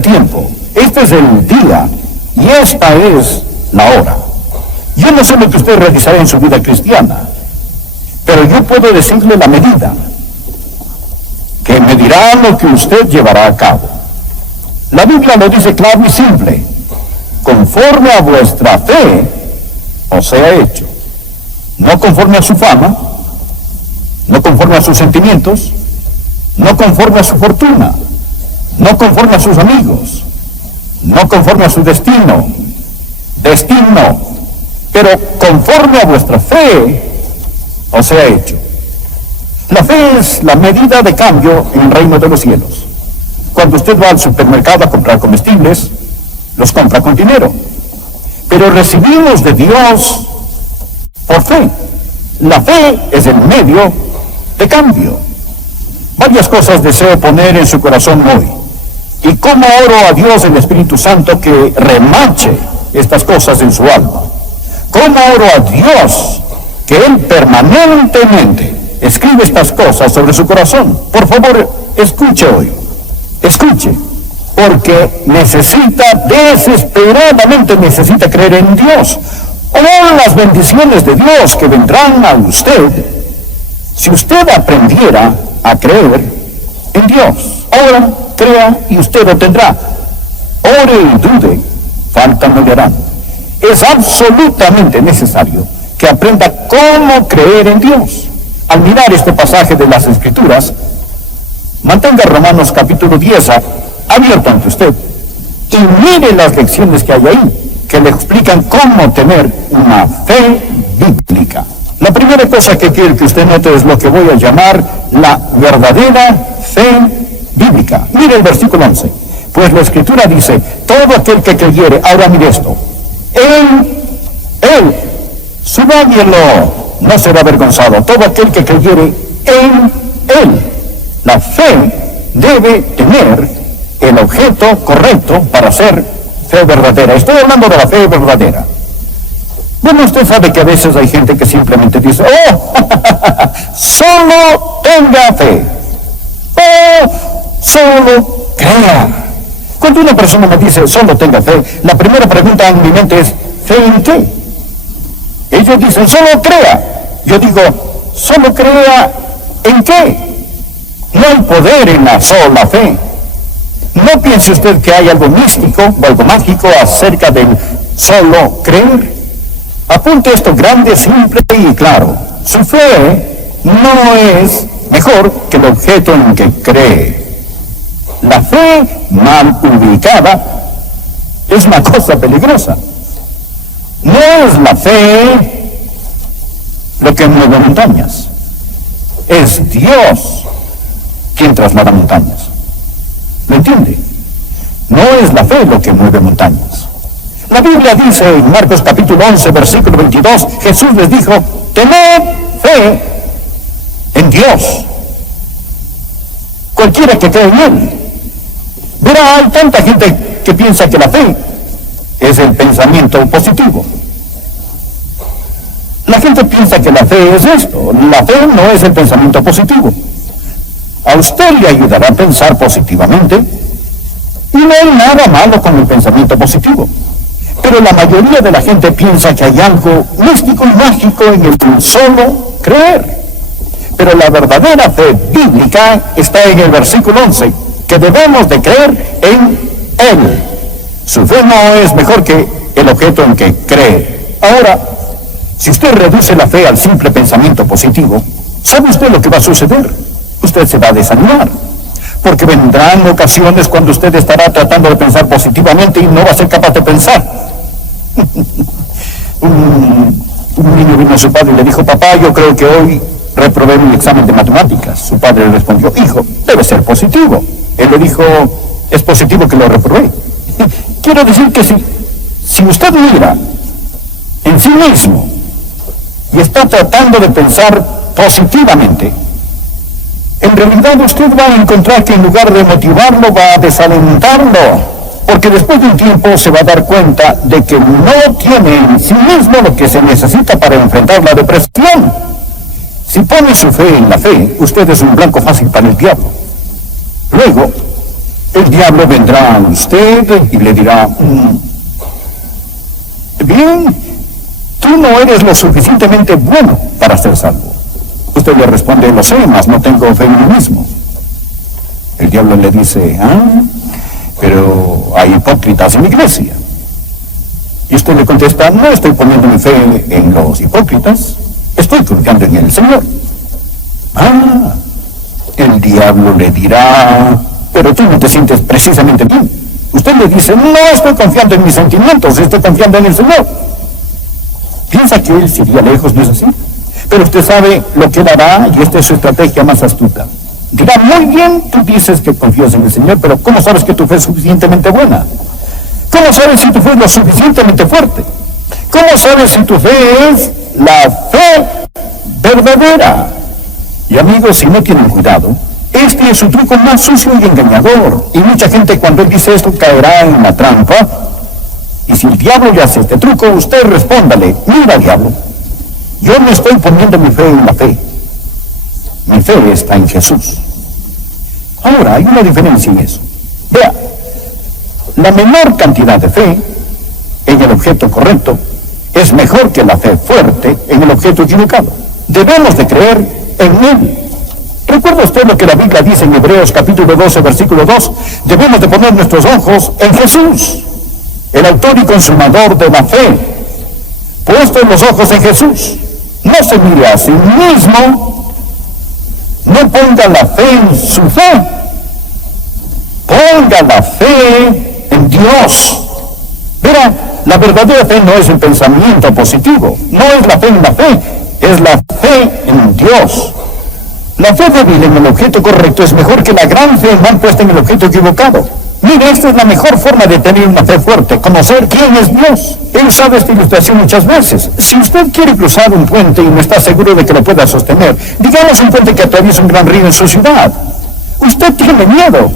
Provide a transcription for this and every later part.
el tiempo, este es el día, y esta es la hora. Yo no sé lo que usted realizará en su vida cristiana, pero yo puedo decirle la medida, que me dirá lo que usted llevará a cabo. La Biblia lo dice claro y simple: conforme a vuestra fe os sea hecho. No conforme a su fama, no conforme a sus sentimientos, no conforme a su fortuna, no conforme a sus amigos, no conforme a su destino, pero conforme a vuestra fe os sea hecho. La fe es la medida de cambio en el reino de los cielos. Cuando usted va al supermercado a comprar comestibles, los compra con dinero, pero recibimos de Dios por fe. La fe es el medio de cambio. Varias cosas deseo poner en su corazón hoy. Y cómo oro a Dios, el Espíritu Santo, que remache estas cosas en su alma. Cómo oro a Dios que Él permanentemente escribe estas cosas sobre su corazón. Por favor, escuche hoy. Escuche. Porque desesperadamente necesita creer en Dios. Oh, las bendiciones de Dios que vendrán a usted si usted aprendiera a creer en Dios. Ora, crea y usted lo tendrá. Ore y dude, falta no le harán. Es absolutamente necesario que aprenda cómo creer en Dios. Al mirar este pasaje de las Escrituras, mantenga Romanos capítulo 10 abierto ante usted y mire las lecciones que hay ahí, que le explican cómo tener una fe bíblica. La primera cosa que quiero que usted note es lo que voy a llamar la verdadera fe bíblica. Mire el versículo 11. Pues la Escritura dice: todo aquel que creyere, ahora mire esto, él, subrayelo, no será avergonzado. Todo aquel que creyere en él. La fe debe tener el objeto correcto para ser fe verdadera. Estoy hablando de la fe verdadera. Bueno, usted sabe que a veces hay gente que simplemente dice: oh, solo tenga fe. Oh, solo crea. Cuando una persona me dice solo tenga fe, la primera pregunta en mi mente es: ¿fe en qué? Ellos dicen solo crea. Yo digo: solo crea ¿en qué? No hay poder en la sola fe. No piense usted que hay algo místico o algo mágico acerca del solo creer. Apunte esto grande, simple y claro. Su fe no es mejor que el objeto en que cree. La fe mal ubicada es una cosa peligrosa. No es la fe lo que mueve montañas. Es Dios quien traslada montañas. ¿Me entiende? No es la fe lo que mueve montañas. La Biblia dice en Marcos capítulo 11, versículo 22, Jesús les dijo: tened fe en Dios. Cualquiera que cree en Él. Verá, hay tanta gente que piensa que la fe es el pensamiento positivo. La gente piensa que la fe es esto. La fe no es el pensamiento positivo. A usted le ayudará a pensar positivamente y no hay nada malo con el pensamiento positivo. Pero la mayoría de la gente piensa que hay algo místico y mágico en el solo creer. Pero la verdadera fe bíblica está en el versículo 11, que debemos de creer en Él. Su fe no es mejor que el objeto en que cree. Ahora, si usted reduce la fe al simple pensamiento positivo, ¿sabe usted lo que va a suceder? Usted se va a desanimar, porque vendrán ocasiones cuando usted estará tratando de pensar positivamente y no va a ser capaz de pensar. Un niño vino a su padre y le dijo: papá, yo creo que hoy reprobé mi examen de matemáticas. Su padre le respondió: hijo, debe ser positivo. Él le dijo: es positivo que lo reprobé. Quiero decir que si usted mira en sí mismo y está tratando de pensar positivamente, en realidad usted va a encontrar que en lugar de motivarlo, va a desalentarlo. Porque después de un tiempo se va a dar cuenta de que no tiene en sí mismo lo que se necesita para enfrentar la depresión. Si pone su fe en la fe, usted es un blanco fácil para el diablo. Luego, El diablo vendrá a usted y le dirá, bien, tú no eres lo suficientemente bueno para ser salvo. Usted le responde, lo sé, mas no tengo fe en mí mismo. El diablo le dice, pero hay hipócritas en la iglesia. Y usted le contesta, no estoy poniendo mi fe en los hipócritas, estoy confiando en el Señor. El diablo le dirá, pero tú no te sientes precisamente bien. Usted le dice, no estoy confiando en mis sentimientos, estoy confiando en el Señor. Piensa que Él se iría lejos, ¿no es así? Pero usted sabe lo que Él hará y esta es su estrategia más astuta. Dirá, muy bien, tú dices que confías en el Señor, pero ¿cómo sabes que tu fe es suficientemente buena? ¿Cómo sabes si tu fe es lo suficientemente fuerte? ¿Cómo sabes si tu fe es la fe verdadera? Y amigos, si no tienen cuidado, este es su truco más sucio y engañador. Y mucha gente cuando Él dice esto caerá en la trampa. Y si el diablo le hace este truco, usted respóndale, mira diablo, yo no estoy poniendo mi fe en la fe. Mi fe está en Jesús. Ahora, hay una diferencia en eso. Vea, la menor cantidad de fe en el objeto correcto es mejor que la fe fuerte en el objeto equivocado. Debemos de creer en Él. ¿Recuerda usted lo que la Biblia dice en Hebreos capítulo 12, versículo 2? Debemos de poner nuestros ojos en Jesús, el autor y consumador de la fe. Puestos los ojos en Jesús, no se mire a sí mismo, no ponga la fe en su fe, ponga la fe en Dios. Mira, la verdadera fe no es un pensamiento positivo, no es la fe en la fe, es la fe en Dios. La fe débil en el objeto correcto es mejor que la gran fe mal puesta en el objeto equivocado. Mire, esta es la mejor forma de tener una fe fuerte, conocer quién es Dios. Él sabe esta ilustración muchas veces. Si usted quiere cruzar un puente y no está seguro de que lo pueda sostener, digamos un puente que atraviesa un gran río en su ciudad, usted tiene miedo,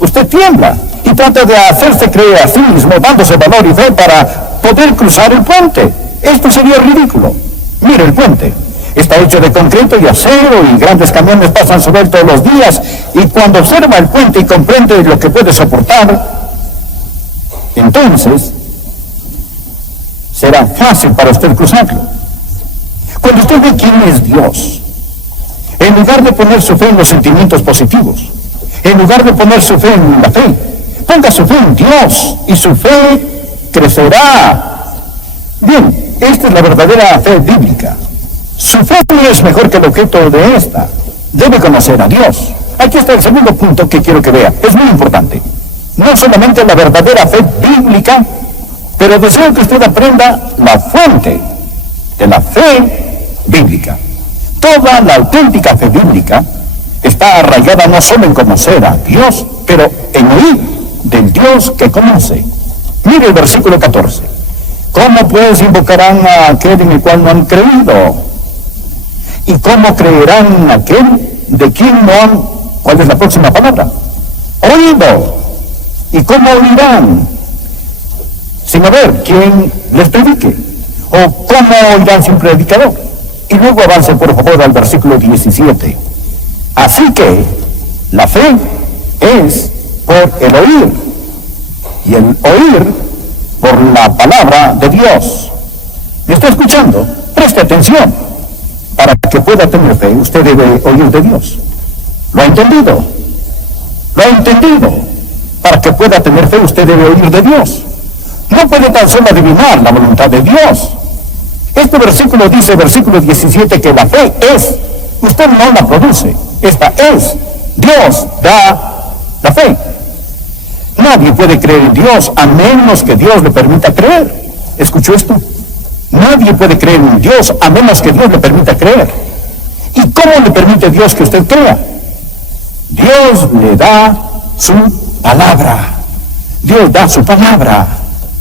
usted tiembla y trata de hacerse creer a sí mismo, dándose valor y fe para poder cruzar el puente. Esto sería ridículo. Mire el puente. Está hecho de concreto y acero y grandes camiones pasan sobre él todos los días, y cuando observa el puente y comprende lo que puede soportar, entonces será fácil para usted cruzarlo. Cuando usted ve quién es Dios, en lugar de poner su fe en los sentimientos positivos, en lugar de poner su fe en la fe, ponga su fe en Dios y su fe crecerá. Bien, esta es la verdadera fe bíblica. Su fe es mejor que el objeto de esta. Debe conocer a Dios. Aquí está el segundo punto que quiero que vea. Es muy importante. No solamente la verdadera fe bíblica, pero deseo que usted aprenda la fuente de la fe bíblica. Toda la auténtica fe bíblica está arraigada no solo en conocer a Dios, pero en oír del Dios que conoce. Mire el versículo 14. ¿Cómo pues invocarán a aquel en el cual no han creído? ¿Y cómo creerán en aquel de quien no han, cuál es la próxima palabra? Oído. ¿Y cómo oirán? Sin haber quien les predique. ¿O cómo oirán sin predicador? Y luego avance por favor al versículo 17. Así que la fe es por el oír, y el oír por la palabra de Dios. ¿Me está escuchando? Preste atención. Para que pueda tener fe, usted debe oír de Dios. ¿Lo ha entendido? ¿Lo ha entendido? Para que pueda tener fe, usted debe oír de Dios. No puede tan solo adivinar la voluntad de Dios. Este versículo dice, versículo 17, que la fe es, usted no la produce, esta es. Dios da la fe. Nadie puede creer en Dios a menos que Dios le permita creer. ¿Escuchó esto? Nadie puede creer en Dios a menos que Dios le permita creer. ¿Y cómo le permite Dios que usted crea? Dios le da su palabra. Dios da su palabra.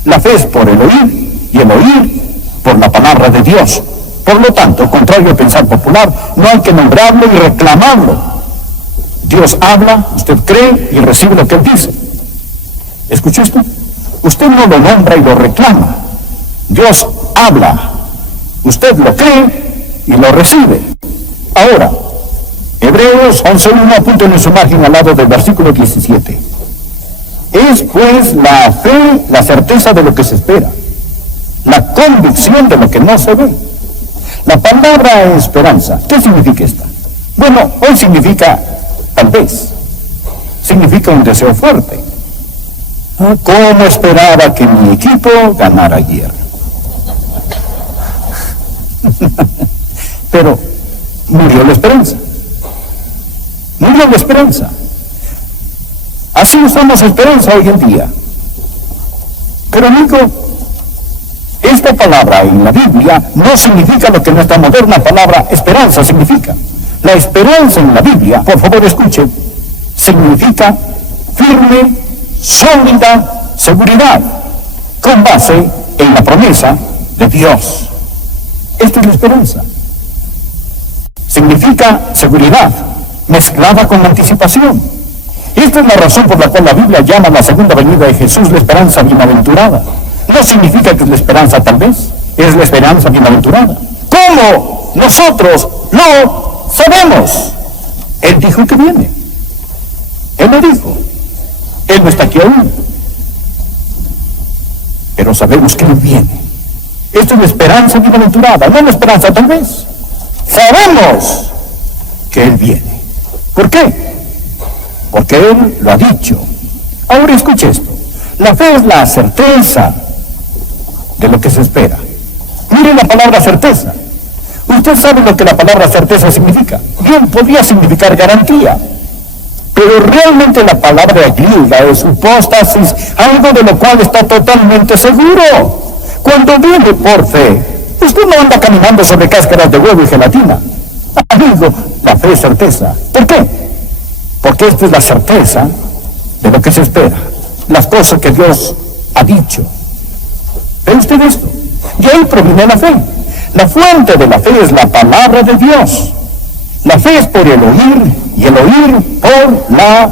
La fe es por el oír y el oír por la palabra de Dios. Por lo tanto, contrario al pensar popular, no hay que nombrarlo y reclamarlo. Dios habla, usted cree y recibe lo que Él dice. ¿Escuchó esto? Usted no lo nombra y lo reclama. Dios habla, usted lo cree y lo recibe. Ahora, Hebreos 11:1, apunten en su margen al lado del versículo 17. Es pues la fe, la certeza de lo que se espera, la convicción de lo que no se ve. La palabra esperanza, ¿qué significa esta? Bueno, hoy significa tal vez, significa un deseo fuerte. ¿Cómo esperaba que mi equipo ganara ayer? Pero murió la esperanza. Murió la esperanza. Así usamos esperanza hoy en día. Pero amigo, esta palabra en la Biblia no significa lo que nuestra moderna palabra esperanza significa. La esperanza en la Biblia, por favor escuche, significa firme, sólida seguridad, con base en la promesa de Dios. Esta es la esperanza. Significa seguridad, mezclada con anticipación. Esta es la razón por la cual la Biblia llama a la segunda venida de Jesús la esperanza bienaventurada. No significa que es la esperanza tal vez, es la esperanza bienaventurada. ¿Cómo nosotros lo sabemos? Él dijo que viene. Él lo dijo. Él no está aquí aún. Pero sabemos que Él viene. Esto es la esperanza bienaventurada, no la esperanza tal vez. Sabemos que Él viene. ¿Por qué? Porque Él lo ha dicho. Ahora escuche esto. La fe es la certeza de lo que se espera. Mire la palabra certeza. Usted sabe lo que la palabra certeza significa. Bien, podría significar garantía. Pero realmente la palabra griega es hipóstasis, algo de lo cual está totalmente seguro. Cuando viene por fe, usted no anda caminando sobre cáscaras de huevo y gelatina. Amigo, la fe es certeza. ¿Por qué? Porque esta es la certeza de lo que se espera, las cosas que Dios ha dicho. ¿Ve usted esto? Y ahí proviene la fe. La fuente de la fe es la palabra de Dios. La fe es por el oír y el oír por la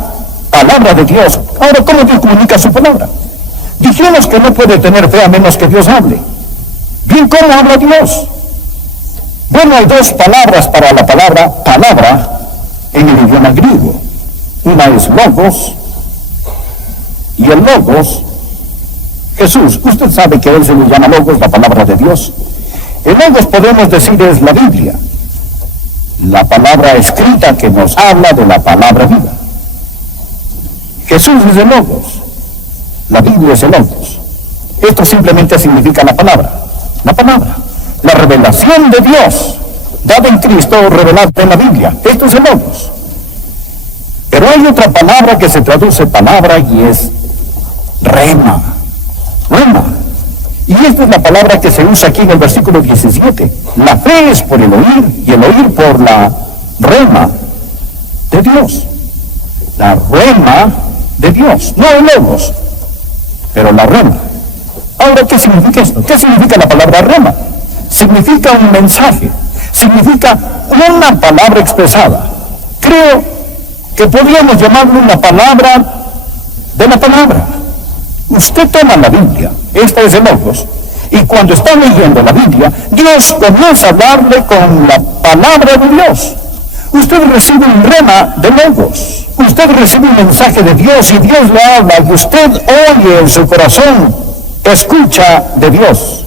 palabra de Dios. Ahora, ¿cómo Dios comunica su palabra? Dijimos que no puede tener fe a menos que Dios hable. Bien, ¿cómo habla Dios? Bueno, hay dos palabras para la palabra en el idioma griego. Una es logos y el logos, Jesús, usted sabe que a Él se le llama logos, la palabra de Dios. El logos podemos decir es la Biblia, la palabra escrita que nos habla de la palabra viva. Jesús es el logos, la Biblia es el logos. Esto simplemente significa la palabra, la revelación de Dios, dada en Cristo, revelada en la Biblia. Esto es el logos. Pero hay otra palabra que se traduce palabra y es rema. Y esta es la palabra que se usa aquí en el versículo 17. La fe es por el oír y el oír por la rema de Dios. La rema de Dios, no el logos, pero la rema. Ahora, ¿qué significa esto? ¿Qué significa la palabra rema? Significa un mensaje, significa una palabra expresada. Creo que podríamos llamarlo una palabra de la palabra. Usted toma la Biblia, esta es el logos, y cuando está leyendo la Biblia, Dios comienza a hablarle con la palabra de Dios. Usted recibe un rema de logos, usted recibe un mensaje de Dios y Dios le habla y usted oye en su corazón, escucha de Dios.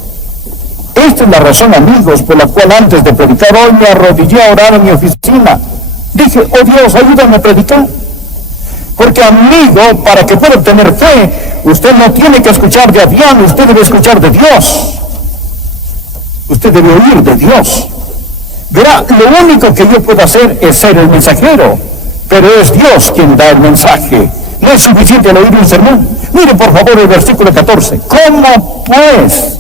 Esta es la razón, amigos, por la cual antes de predicar hoy me arrodillé a orar en mi oficina. Dije, oh Dios, ayúdame a predicar. Porque, amigo, para que pueda obtener fe, usted no tiene que escuchar de Adrián, usted debe escuchar de Dios. Usted debe oír de Dios. Verá, lo único que yo puedo hacer es ser el mensajero, pero es Dios quien da el mensaje. No es suficiente el oír un sermón. Mire, por favor, el versículo 14. ¿Cómo, pues,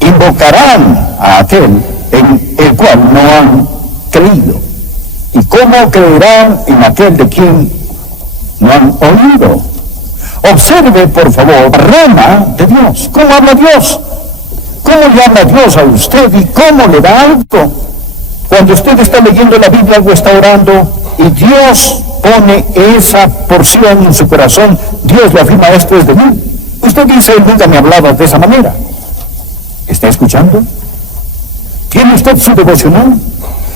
invocarán a aquel en el cual no han creído? ¿Y cómo creerán en aquel de quien no han oído? Observe, por favor, la rema de Dios. ¿Cómo habla Dios? ¿Cómo le habla Dios a usted y cómo le da algo? Cuando usted está leyendo la Biblia o está orando y Dios pone esa porción en su corazón, Dios le afirma, esto es de mí. Usted dice, Él nunca me hablaba de esa manera. ¿Está escuchando? ¿Tiene usted su devocional?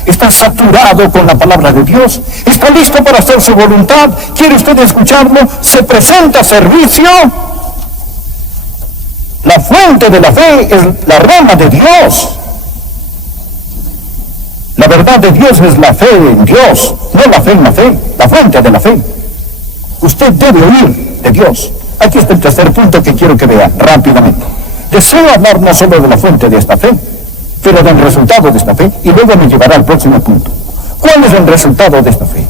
¿Está saturado con la palabra de Dios? ¿Está listo para hacer su voluntad? ¿Quiere usted escucharlo? ¿Se presenta a servicio? La fuente de la fe es la rama de Dios. La verdad de Dios es la fe en Dios, no la fe en la fe, la fuente de la fe. Usted debe oír de Dios. Aquí está el tercer punto que quiero que vea rápidamente. Deseo hablar no solo de la fuente de esta fe, pero del resultado de esta fe, y luego me llevará al próximo punto. ¿Cuál es el resultado de esta fe?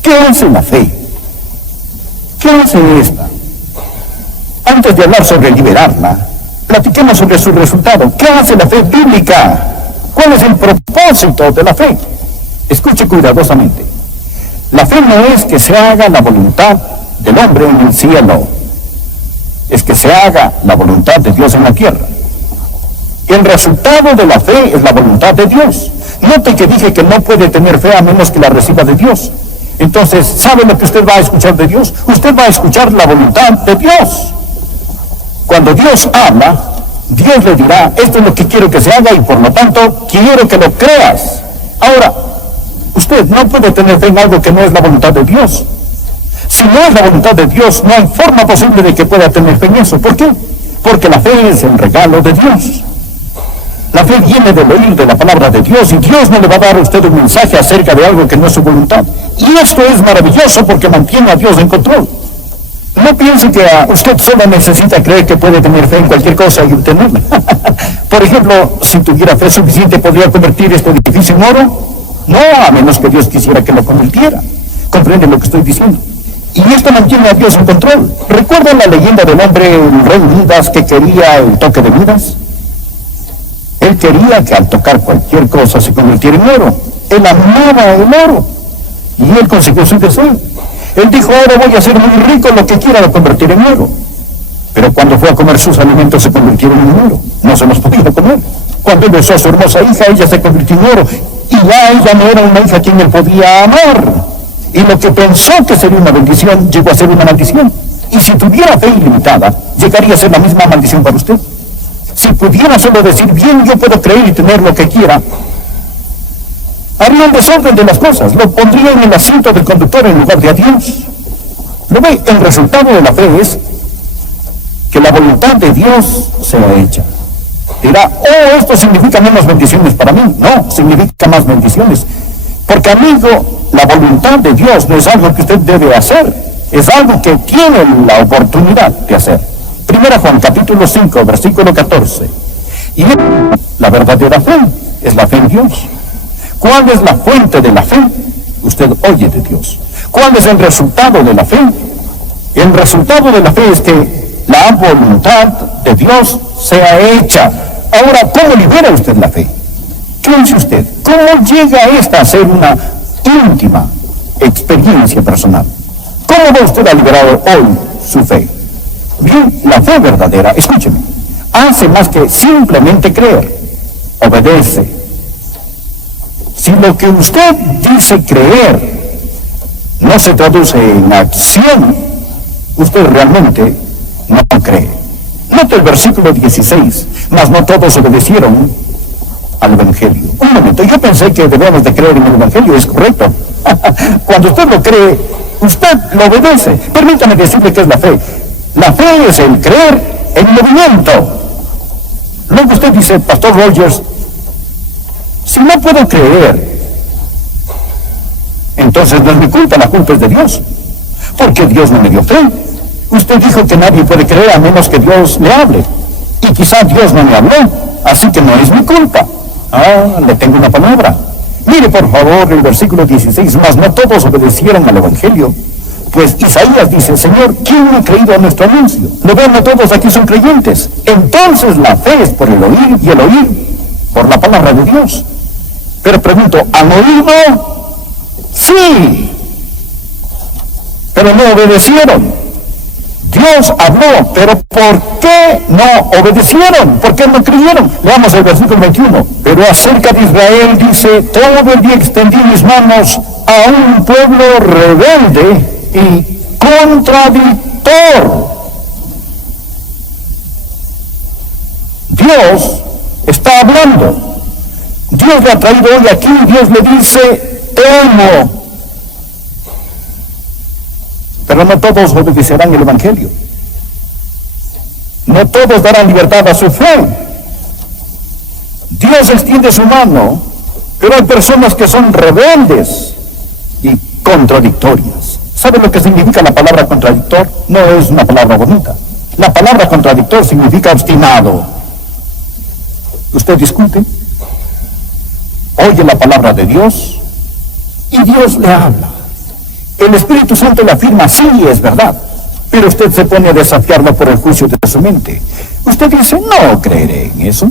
¿Qué hace la fe? ¿Qué hace esta? Antes de hablar sobre liberarla, platiquemos sobre su resultado. ¿Qué hace la fe bíblica? ¿Cuál es el propósito de la fe? Escuche cuidadosamente. La fe no es que se haga la voluntad del hombre en el cielo, es que se haga la voluntad de Dios en la tierra. El resultado de la fe es la voluntad de Dios. Note que dije que no puede tener fe a menos que la reciba de Dios. Entonces, ¿sabe lo que usted va a escuchar de Dios? Usted va a escuchar la voluntad de Dios. Cuando Dios habla, Dios le dirá, esto es lo que quiero que se haga y por lo tanto quiero que lo creas. Ahora, usted no puede tener fe en algo que no es la voluntad de Dios. Si no es la voluntad de Dios, no hay forma posible de que pueda tener fe en eso. ¿Por qué? Porque la fe es el regalo de Dios. La fe viene del oír de la palabra de Dios y Dios no le va a dar a usted un mensaje acerca de algo que no es su voluntad. Y esto es maravilloso porque mantiene a Dios en control. No piense que usted solo necesita creer que puede tener fe en cualquier cosa y obtenerla. Por ejemplo, si tuviera fe suficiente, ¿podría convertir este edificio en oro? No, a menos que Dios quisiera que lo convirtiera. ¿Comprende lo que estoy diciendo? Y esto mantiene a Dios en control. ¿Recuerdan la leyenda del hombre, el rey Midas, que quería el toque de Midas? Él quería que al tocar cualquier cosa se convirtiera en oro. Él amaba el oro. Y él consiguió su deseo. Él dijo, ahora voy a ser muy rico, lo que quiera lo convertiré en oro. Pero cuando fue a comer sus alimentos se convirtieron en oro. No se los podía comer. Cuando él besó a su hermosa hija, ella se convirtió en oro. Y ya ella no era una hija a quien él podía amar. Y lo que pensó que sería una bendición, llegó a ser una maldición. Y si tuviera fe ilimitada, llegaría a ser la misma maldición para usted. Si pudiera solo decir, bien, yo puedo creer y tener lo que quiera, haría un desorden de las cosas, lo pondría en el asiento del conductor en lugar de a Dios. ¿Lo ve? El resultado de la fe es que la voluntad de Dios sea hecha. Dirá, oh, esto significa menos bendiciones para mí. No, significa más bendiciones. Porque, amigo, la voluntad de Dios no es algo que usted debe hacer, es algo que tiene la oportunidad de hacer. 1 Juan capítulo 5, versículo 14. Y la verdadera fe es la fe en Dios. ¿Cuál es la fuente de la fe? Usted oye de Dios. ¿Cuál es el resultado de la fe? El resultado de la fe es que la voluntad de Dios sea hecha. Ahora, ¿cómo libera usted la fe? ¿Qué hace usted? ¿Cómo llega esta a ser una íntima experiencia personal? ¿Cómo va usted a liberar hoy su fe? Bien, la fe verdadera, escúcheme, hace más que simplemente creer, obedece. Si lo que usted dice creer no se traduce en acción, usted realmente no cree. Note el versículo 16, mas no todos obedecieron al Evangelio. Un momento, yo pensé que debemos de creer en el Evangelio, es correcto. Cuando usted lo cree, usted lo obedece. Permítame decirle qué es la fe. La fe es el creer en movimiento. Luego usted dice, Pastor Rogers, si no puedo creer, entonces no es mi culpa, la culpa es de Dios. Porque Dios no me dio fe. Usted dijo que nadie puede creer a menos que Dios le hable. Y quizá Dios no me habló, así que no es mi culpa. Ah, le tengo una palabra. Mire por favor el versículo 16, mas no todos obedecieron al Evangelio. Pues Isaías dice, Señor, ¿quién no ha creído a nuestro anuncio? Lo ven, no todos aquí son creyentes. Entonces la fe es por el oír y el oír por la palabra de Dios. Pero pregunto, ¿han oído? Sí, pero no obedecieron. Dios habló, pero ¿por qué no obedecieron? ¿Por qué no creyeron? Leamos el versículo 21. Pero acerca de Israel dice, todo el día extendí mis manos a un pueblo rebelde y contradictor. Dios está hablando. Dios le ha traído hoy aquí y Dios le dice, te amo. Pero no todos obedecerán el Evangelio. No todos darán libertad a su fe. Dios extiende su mano, pero hay personas que son rebeldes y contradictorias. ¿Sabe lo que significa la palabra contradictor? No es una palabra bonita. La palabra contradictor significa obstinado. Usted discute, oye la palabra de Dios y Dios le habla. El Espíritu Santo le afirma, sí, es verdad, pero usted se pone a desafiarlo por el juicio de su mente. Usted dice, no creeré en eso.